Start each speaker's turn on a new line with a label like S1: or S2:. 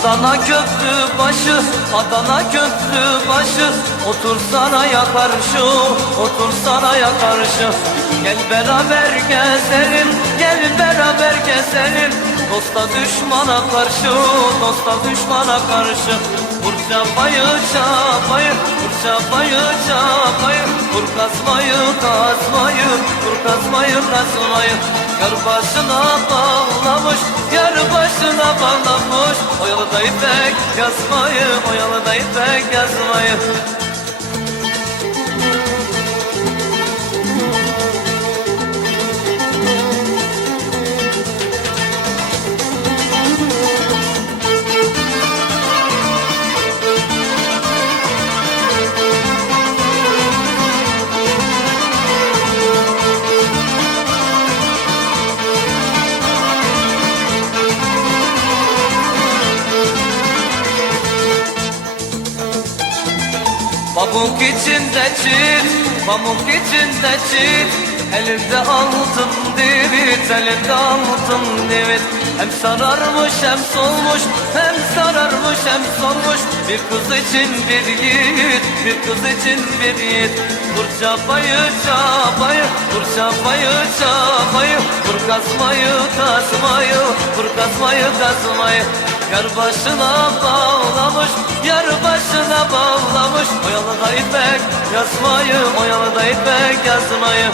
S1: Adana köprü başı, Adana köprü başı. Otursana ya karşı, otursana ya karşı. Gel beraber gezelim, gel beraber gezelim. Dosta düşmana karşı, dosta düşmana karşı. Vur çapayı çapayı, çapayı çapayı Vur kazmayı kazmayı, vur kazmayı kazmayı Yar başına bağlamış, yar başına bağlamış. Oyalı da ipek yazmayı, oyalı da ipek yazmayı Pamuk içinde çit, pamuk içinde çit Elimde altın divit, elimde altın divit Hem sararmış hem solmuş, hem sararmış hem solmuş. Bir kız için bir yiğit, bir kız için bir yiğit. Vur çapayı çapayı, vur çapayı çapayı. Vur kazmayı kazmayı, vur kazmayı kazmayı. Yar başına bağlamış, ipek yazmayı, oyalı da ipek yazmayı